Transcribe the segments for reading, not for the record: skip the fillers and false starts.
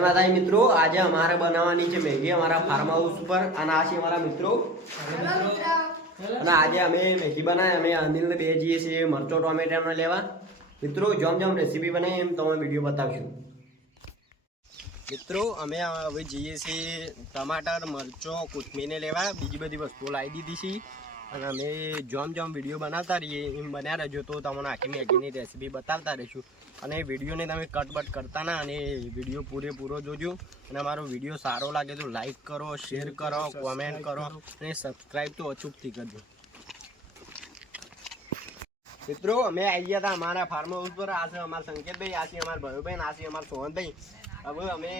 માતાજી મિત્રો, આજે અમારે બનાવવાની છે મેગી અમારા ફાર્મ હાઉસ પર અને આ છે અમારા મિત્રો. અને આજે અમે મેગી બનાવી અમે અનિલ બે જઈએ છીએ મરચો ટોમેટાને લેવા. મિત્રો જેમ જેમ રેસીપી બનાવી એમ તમે વિડીયો બતાવશું. મિત્રો અમે હવે જઈએ છીએ ટમાટર મરચો કોથમીરને લેવા, બીજી બધી વસ્તુઓ લાવી દીધી છે અને અમે જેમ વિડીયો બનાવતા રહીએ એમ બન્યા રહેજો તો તમને આખી મેગીની રેસીપી બતાવતા રહીશું. અને વિડીયોને તમે કટ કરતા ના અને વિડીયો પૂરેપૂરો જોજો. અને અમારો વિડીયો સારો લાગે તો લાઈક કરો, શેર કરો, કોમેન્ટ કરો અને સબસ્ક્રાઈબ તો અચૂકથી કરજો. મિત્રો અમે આવી ગયા હતા અમારા ફાર્મ હાઉસ પર. આ છે અમારા સંકેતભાઈ, આ છે અમારા ભયુભાઈ, આ છે અમારા સોહનભાઈ. હવે અમે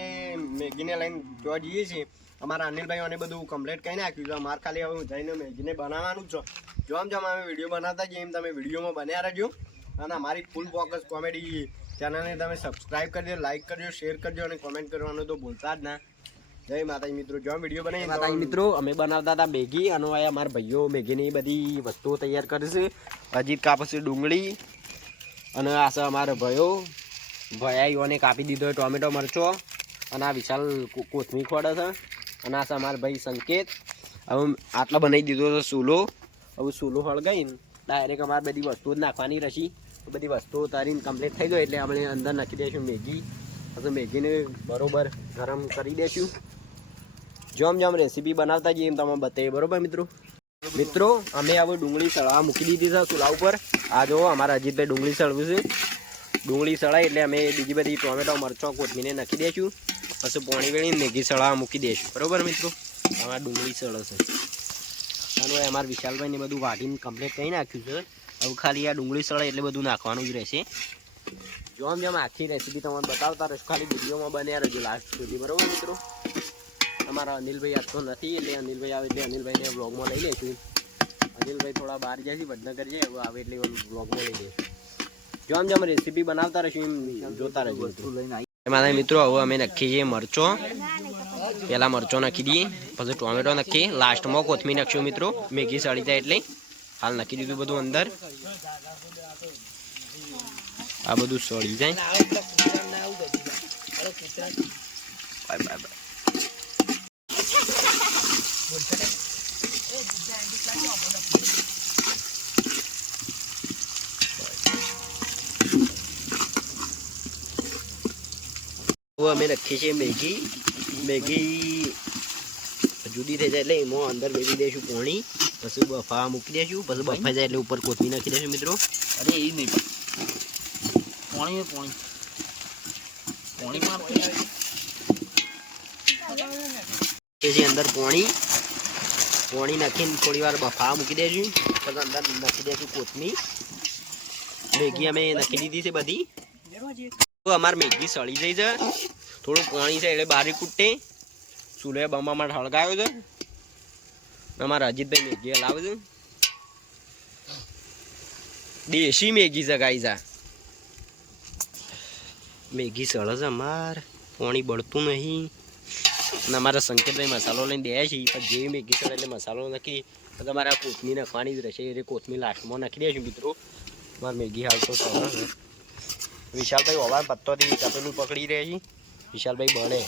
મેગીને લઈને જોવા જઈએ છીએ. અમારા અનિલભાઈ અને બધું કમ્પ્લીટ કરી નાખ્યું છે. અમારે ખાલી હવે જઈને મેગીને બનાવવાનું જ છે. જેમ અમે વિડીયો બનાવતા જઈએ એમ તમે વિડીયોમાં બન્યા રહેજો. અને અમારી ફૂલ ફોકસ કોમેડી ચેનલને તમે સબસ્ક્રાઈબ કરજો, લાઈક કરજો, શેર કરજો અને કોમેન્ટ કરવાનું તો ભૂલતા જ ના. જય માતાજી મિત્રો. જો વિડીયો બનાવી માતાજી મિત્રો અમે બનાવતા હતા મેગી અને અમારા ભાઈઓ મેગીની બધી વસ્તુઓ તૈયાર કરશે. હજી કાપશે ડુંગળી અને આ છે અમારા ભાઈઓને કાપી દીધો ટોમેટો મરચો અને આ વિશાલ કોથમીર ખોડે છે અને આ છે અમારા ભાઈ સંકેત. હવે આટલા બનાવી દીધો છે સૂલો. હવે સૂલો હળગાઈને ડાયરેક્ટ અમારે બધી વસ્તુઓ જ નાખવાની રહેશે. બધી વસ્તુઓ તારીને કમ્પ્લીટ થઈ ગયો એટલે આપણે અંદર નાખી દઈશું મેગી. પછી મેગીને બરોબર ગરમ કરી દઈશું. જેમ રેસીપી બનાવતા જઈએ એમ તમે બતાવીએ. બરોબર મિત્રો અમે હવે ડુંગળી સળવા મૂકી દીધી છે ચૂલા ઉપર. આ જો અમારા અજીતભાઈ ડુંગળી સળવું છે. ડુંગળી સળાય એટલે અમે બીજી બધી ટોમેટો મરચો કોથમીરને નાખી દઈશું. પછી પાણી વેળીને મેગી સળવા મૂકી દઈશું. બરોબર મિત્રો, અમારા ડુંગળી સળશે અને અમારા વિશાલભાઈને બધું વાટીને કમ્પ્લીટ કરી નાખ્યું છે. હવે ખાલી આ ડુંગળી સળાય એટલે બધું નાખવાનું જ રહેશે. જેમ આખી રેસીપી તમને બતાવતા રહેશું. ખાલી વિડીયોમાં બન્યા રહેજો લાસ્ટ સુધી. બરોબર મિત્રો, અમારા અનિલભાઈ આજ તો નથી એટલે અનિલભાઈ આવે એટલે અનિલભાઈને વ્લોગમાં લઈ લઈશું. અનિલભાઈ થોડા બહાર જાય છે, વડનગર જાય, હવે આવે એટલે વ્લોગમાં લઈ લઈશું. જેમ રેસીપી બનાવતા રહીશું એમ જોતા રહેજો. મારા મિત્રો હવે અમે નાખીએ છીએ મરચો. પહેલાં મરચો નાખી દઈએ, પછી ટોમેટો નાખીએ, લાસ્ટમાં કોથમીર નાખશું મિત્રો. મેગી સળી જાય એટલે હાલ નાખી દીધું બધું અંદર. આ બધું સળી જાય. Bye bye bye. અમે રાખીએ છીએ મેગી જુદી થઈ જાય એટલે એમાં અંદર મેળવી દઈશું પાણી. પછી બફા મૂકી દઈશું. પછી બફાઈ જાય એટલે ઉપર કોથમીર નાખી દઈશું મિત્રો. અરે એ નહીં પાણી અંદર પાણી નાખીને થોડી વાર બફા મૂકી દઈશું. પછી અંદર નાખી દઈશું કોથમીર. મેગી અમે નાખી દીધી છે બધી. અમારે મેગી સળી જાય છે, થોડું પાણી છે એટલે બારી કૂટે. ચૂલે બમામાં હળગાવ્યો છે. અમારા અજીતભાઈ મેગી લાવે છે. દેશી મેગી છે ગાઈસ. આ મેગી સળે છે અમારે, પાણી બળતું નહીં. અને અમારા સંકેતભાઈ મસાલો લઈને દે છે. પણ જેવી મેગી સળે એટલે મસાલો નાખી તો તમારે આ કોથમીર નાખવાની જ રહેશે. એટલે કોથમીર લાસ્ટમાં નાખી દઈશું મિત્રો. મારે મેગી હાલ તો સરસ છે. વિશાલભાઈ ઓવાર પત્તોથી તપેલું પકડી રહ્યા છે. વિશાલભાઈ બળે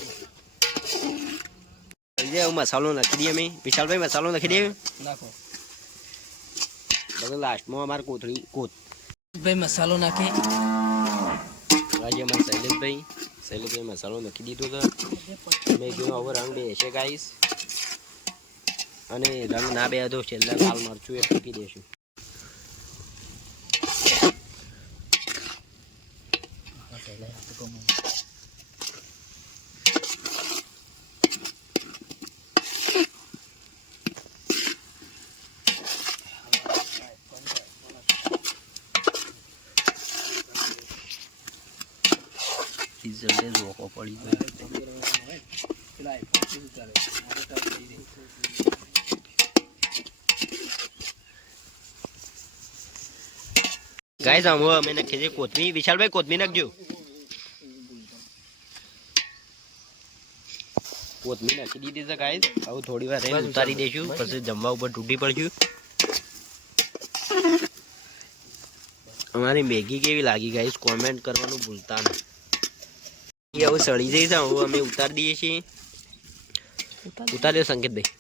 મસાલો નાખી દઈએ અમે. વિશાલભાઈ મસાલો નાખી દઈએ નાખો. બધું લાસ્ટમાં અમારે ભાઈ મસાલો નાખે. આજે અમારે શૈલેષભાઈ મસાલો નાખી દીધો હતો. મેગીનો હવે રંગ બેસે ગાઈસ. અને રંગ ના બે તો છેલ્લા લાલ મરચું એ ફૂકી દઈશું. ગાઈસ અમે નાખીએ છીએ કોથમીર. વિશાલભાઈ કોથમીર નાખજો. કોથમીર નાખી દીધી છે ગાઈસ. હવે થોડી વાર રહીને ઉતારી દઈશું. પછી જમવા ઉપર તૂટી પડશું. અમારી મેગી કેવી લાગી ગાઈસ કોમેન્ટ કરવાનું ભૂલતા નહીં. એ હવે સળી જઈ છે હવે અમે ઉતારી દઈએ છીએ ઉતાર્યો સંકેતભાઈ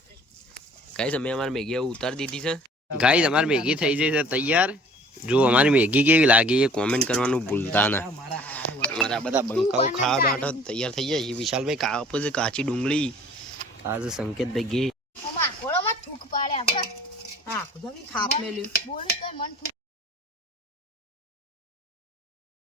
ગાઈસ અમે અમારી મેગી હવે ઉતારી દીધી છે ગાઈસ અમારી મેગી થઈ જઈ છે તૈયાર જો અમારી મેગી કેવી લાગી એ કોમેન્ટ કરવાનું ભૂલતા ના અમારા બધા બંકાઓ ખાવા માટે તૈયાર થઈ જાય વિશાલભાઈ કાપે છે કાચી ડુંગળી આજે સંકેતભાઈ ગે ઓમાં ઘોડોમાં થૂક પાડે આપણે હા કુદાવી થાપ મેલ્યું બોલ તો મન થૂક